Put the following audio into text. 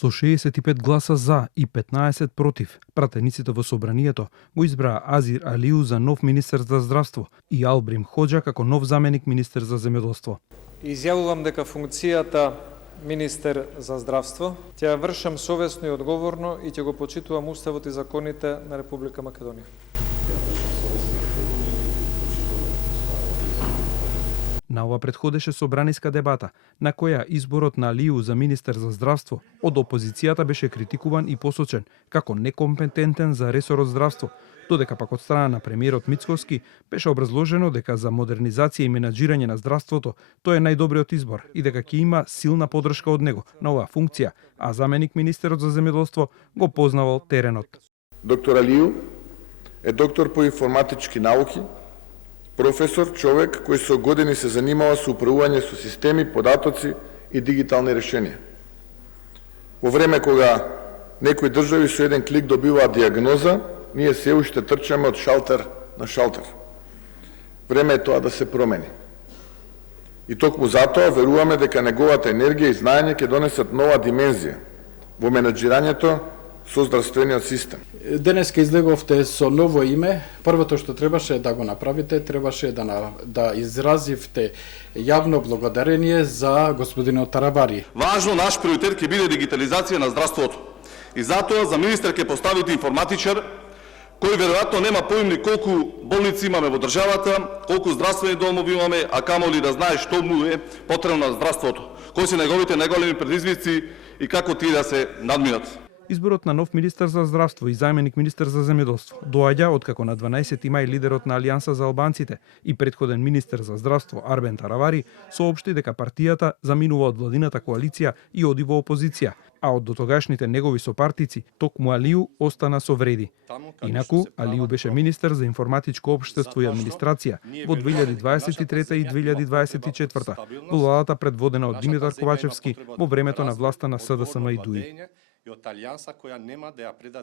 Со 65 гласа за и 15 против, пратениците во собранието го избраа Азир Алиу за нов министер за здравство и Албрим Хоџа како нов заменик министер за земјоделство. Изјавувам дека функцијата министер за здравство ќе ја вршам совесно и одговорно и ќе го почитувам уставот и законите на Република Македонија. На ова предходеше собраниска дебата, на која изборот на Алиу за министер за здравство од опозицијата беше критикуван и посочен како некомпетентен за ресорот здравство, додека пак од страна на премиерот Мицкоски беше образложено дека за модернизација и менаџирање на здравството тој е најдобриот избор и дека ќе има силна поддршка од него на оваа функција, а заменик министерот за земјоделство го познавал теренот. Доктор Алиу е доктор по информатички науки, професор, човек кој со години се занимава со управување со системи, податоци и дигитални решенија. Во време кога некои држави со еден клик добиваат диагноза, ние се уште трчаме од шалтер на шалтер. Време е тоа да се промени. И токму затоа веруваме дека неговата енергија и знаење ќе донесат нова димензија во менаџирањето со здравствениот систем. Денеска излеговте со ново име. Првото што требаше да го направите, требаше да изразивте јавно благодарение за господинот Тарабари. Важно наш приоритет ќе биде дигитализација на здравството. И затоа за министер ќе поставите информатичар кој веројатно нема поим ни колку болници имаме во државата, колку здравствени домови имаме, а камоли да знае што му е потребно на здравството, кои се неговите најголеми предизвици и како тие да се надминат. Изборот на нов министер за здравство и заменик министер за земјоделство доаѓа откако на 12 мај лидерот на Алијанса за албанците и претходен министер за здравство Арбен Таравари соопшти дека партијата заминува од владината коалиција и оди во опозиција, а од дотогашните негови сопартици токму Алиу остана со вреди. Инаку, Алиу беше министер за информатичко општество и администрација во 2023 и 2024 во владата предводена од Димитар Ковачевски во времето на власта на СДСМ и ДУИ.